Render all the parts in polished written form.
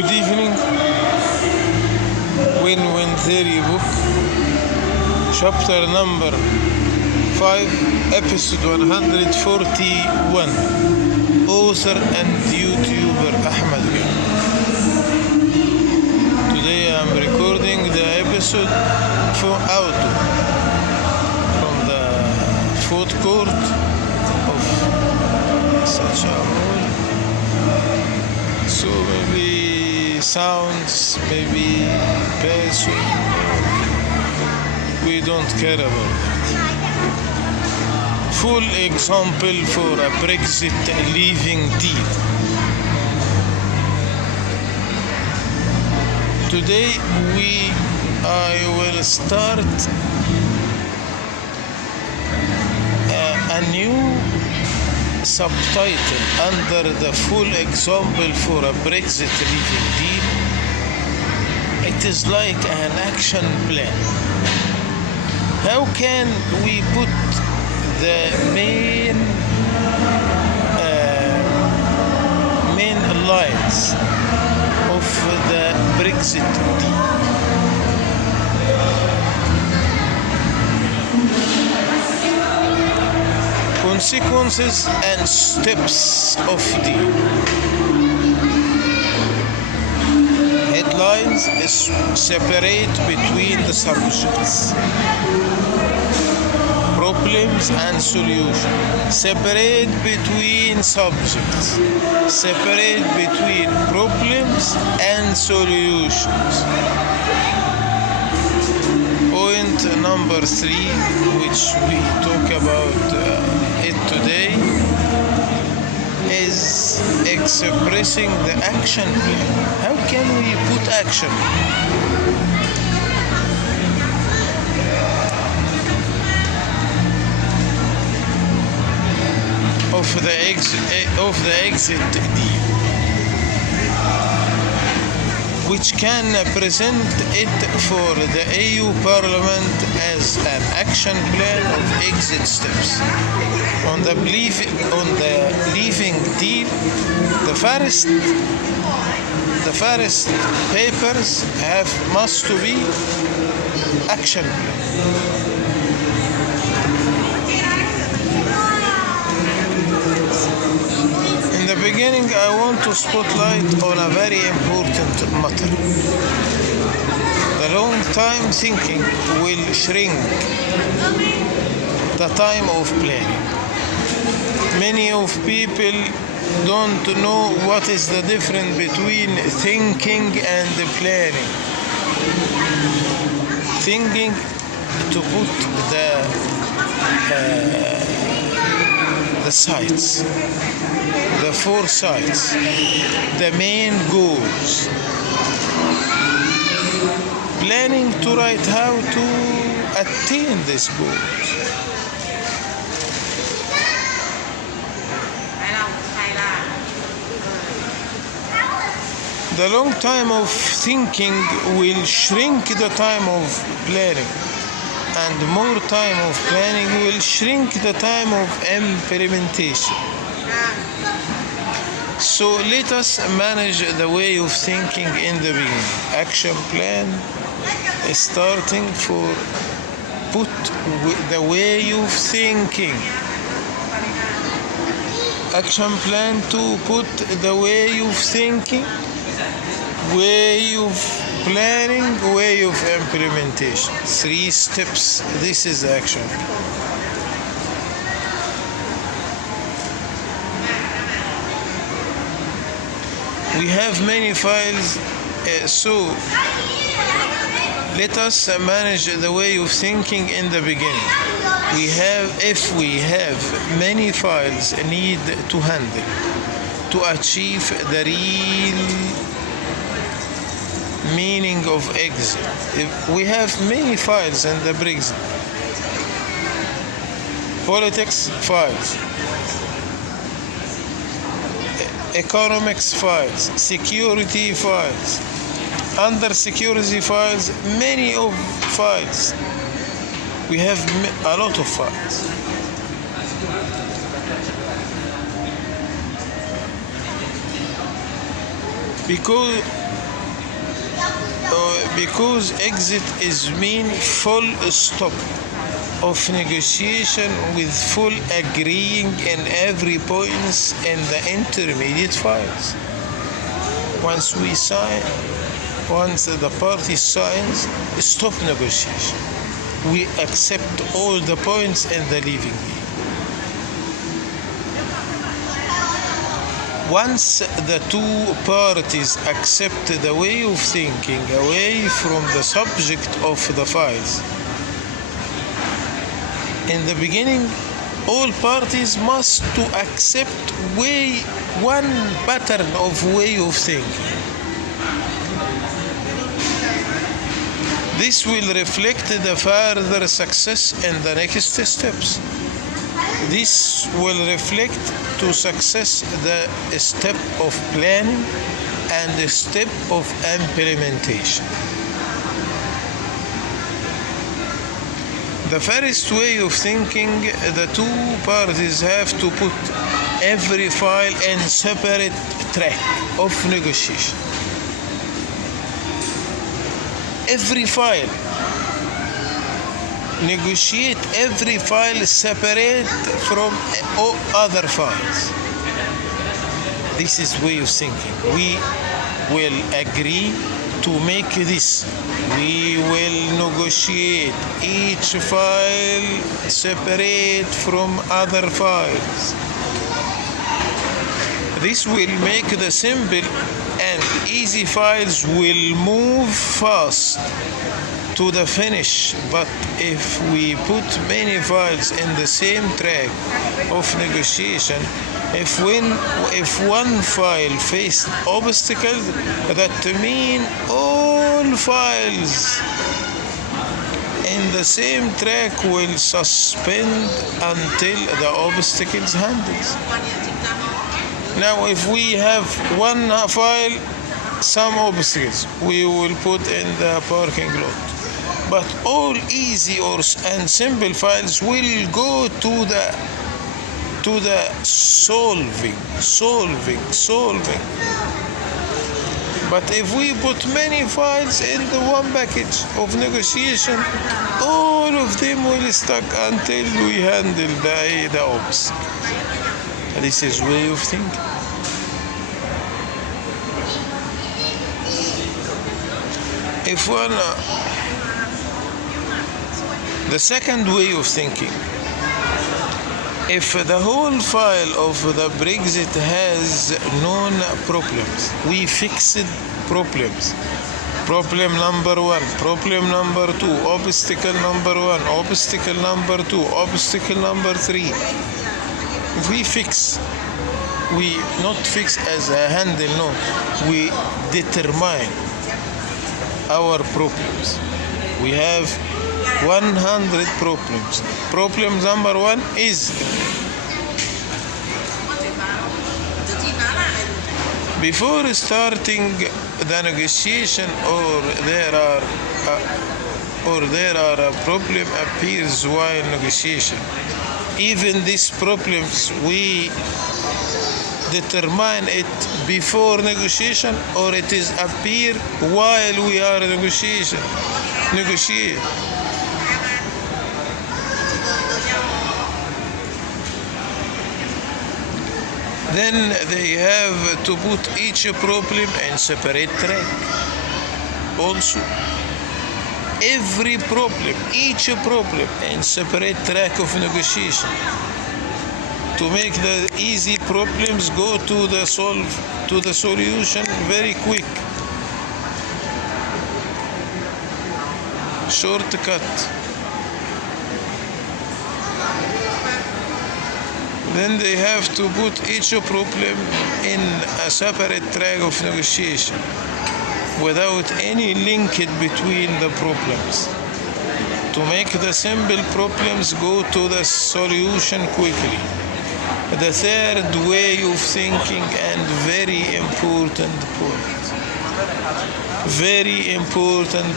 Good evening. Win-Win Theory book, chapter number 5, episode 141. Author and YouTuber Ahmed Gaber. Today I am recording the episode from the food court of such a mall. So maybe sounds, maybe person, we don't care about that. Full example for a Brexit leaving deal. Today I will start a new subtitle under the full example for a Brexit leaving deal. It is like an action plan. How can we put the main lines of the Brexit deal? Consequences and steps of deal. Headlines is separate between the subjects. Problems and solutions. Separate between subjects. Separate between problems and solutions. Point number 3, which we talk about it today, is expressing the action plan. How can we put action? Of the exit deal, which can present it for the EU Parliament as an action plan of exit steps. On the leaving deal, the first papers must be action plan. In the beginning, I want to spotlight on a very important matter. The long-time thinking will shrink the time of planning. Many of people don't know what is the difference between thinking and planning. Thinking to put the sides, the 4 sides, the main goals. Planning to write how to attain these goals. The long time of thinking will shrink the time of planning, and more time of planning will shrink the time of implementation. So let us manage the way of thinking in the beginning. Action plan is starting for put the way of thinking. Action plan to put the way of thinking, way of planning, way of implementation. 3 steps. This is the action plan. We have many files, so let us manage the way of thinking in the beginning. If we have many files need to handle to achieve the real meaning of exit. If we have many files in the Brexit, politics files, economics files, security files, under security files, many of files. We have a lot of files. because exit is mean full stop of negotiation with full agreeing in every points in the intermediate files. Once the party signs, stop negotiation. We accept all the points in the leaving deal. Once the two parties accept the way of thinking away from the subject of the files, in the beginning, all parties must to accept one pattern of way of thinking. This will reflect the further success in the next steps. This will reflect to success the step of planning and the step of implementation. The first way of thinking, the two parties have to put every file in separate track of negotiation. Every file. Negotiate every file separate from all other files. This is way of thinking. We will agree to make this. We will negotiate each file separate from other files. This will make the simple and easy files will move fast to the finish, but if we put many files in the same track of negotiation, if one file faces obstacles, that mean all files in the same track will suspend until the obstacles handles. Now if we have one file, some obstacles we will put in the parking lot. But all easy and simple files will go to the solving. But if we put many files in the one package of negotiation, all of them will stuck until we handle the obstacle. This is way of thinking. The second way of thinking, if the whole file of the Brexit has known problems, we fixed problems. Problem number 1, problem number 2, obstacle number 1, obstacle number 2, obstacle number 3. If we fix, we not fix as a handle, no, we determine our problems. We have 100 problems. Problem number 1 is before starting the negotiation, or there are a problem appears while negotiation. Even these problems we determine it before negotiation, or it is appear while we are negotiate. Then they have to put each problem in separate track. Also, every problem, each problem in separate track of negotiation, to make the easy problems go to the solution very quick. Shortcut. Then they have to put each problem in a separate track of negotiation without any linkage between the problems, to make the simple problems go to the solution quickly. The third way of thinking, and very important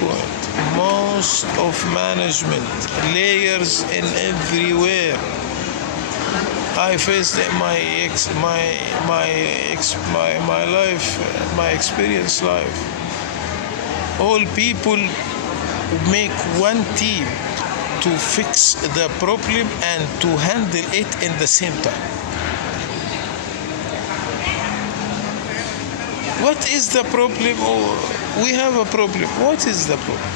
point, most of management layers in everywhere I faced my life, my experience life. All people make one team to fix the problem and to handle it in the same time. What is the problem? Oh, we have a problem. What is the problem?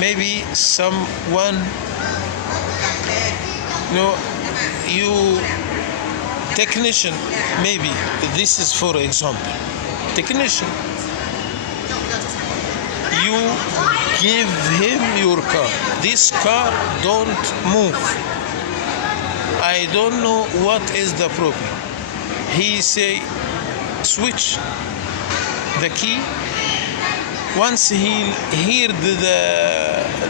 Maybe someone, you technician, maybe this is for example, technician, you give him your car. This car don't move. I don't know what is the problem. He say switch the key. Once he heard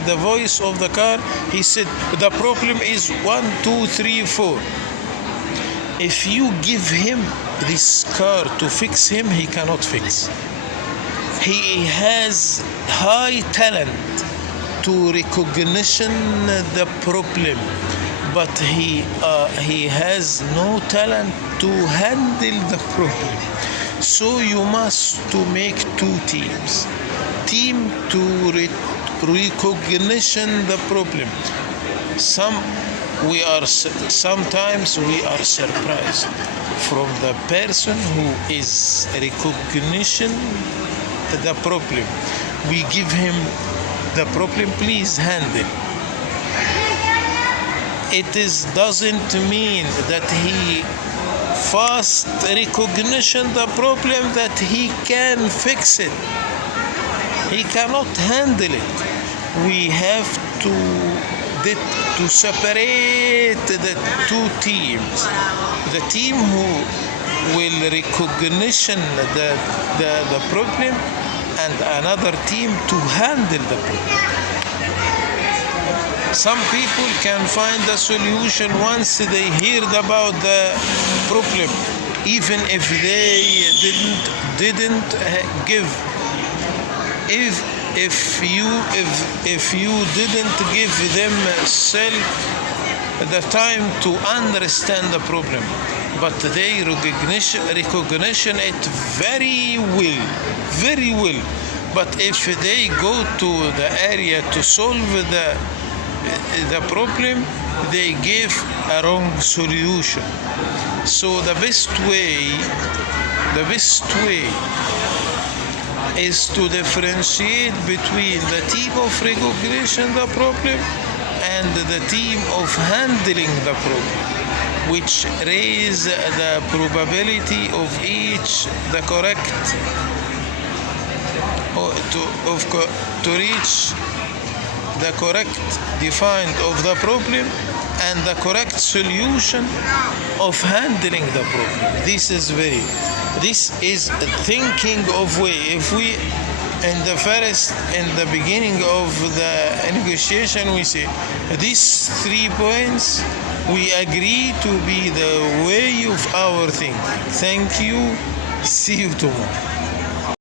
the voice of the car, he said the problem is 1, 2, 3, 4. If you give him this car to fix him, he cannot fix. He has high talent to recognition the problem, but he has no talent to handle the problem. So you must to make two teams. Team to recognition the problem. Sometimes we are surprised from the person who is recognition the problem. We give him the problem, please handle. It doesn't mean that he fast recognition the problem that he can fix it. He cannot handle it. We have to separate the two teams. The team who will recognition the problem, and another team to handle the problem. Some people can find the solution once they heard about the problem, even if they didn't give. If you didn't give them the time to understand the problem, but they recognition it very well. But if they go to the area to solve the problem, they give a wrong solution. So the best way is to differentiate between the team of recognition the problem and the team of handling the problem, which raise the probability of each the correct to reach the correct defined of the problem and the correct solution of handling the problem. This is thinking of way. If we in the beginning of the negotiation we say these 3 points we agree to be the way of our thinking. Thank you. See you tomorrow.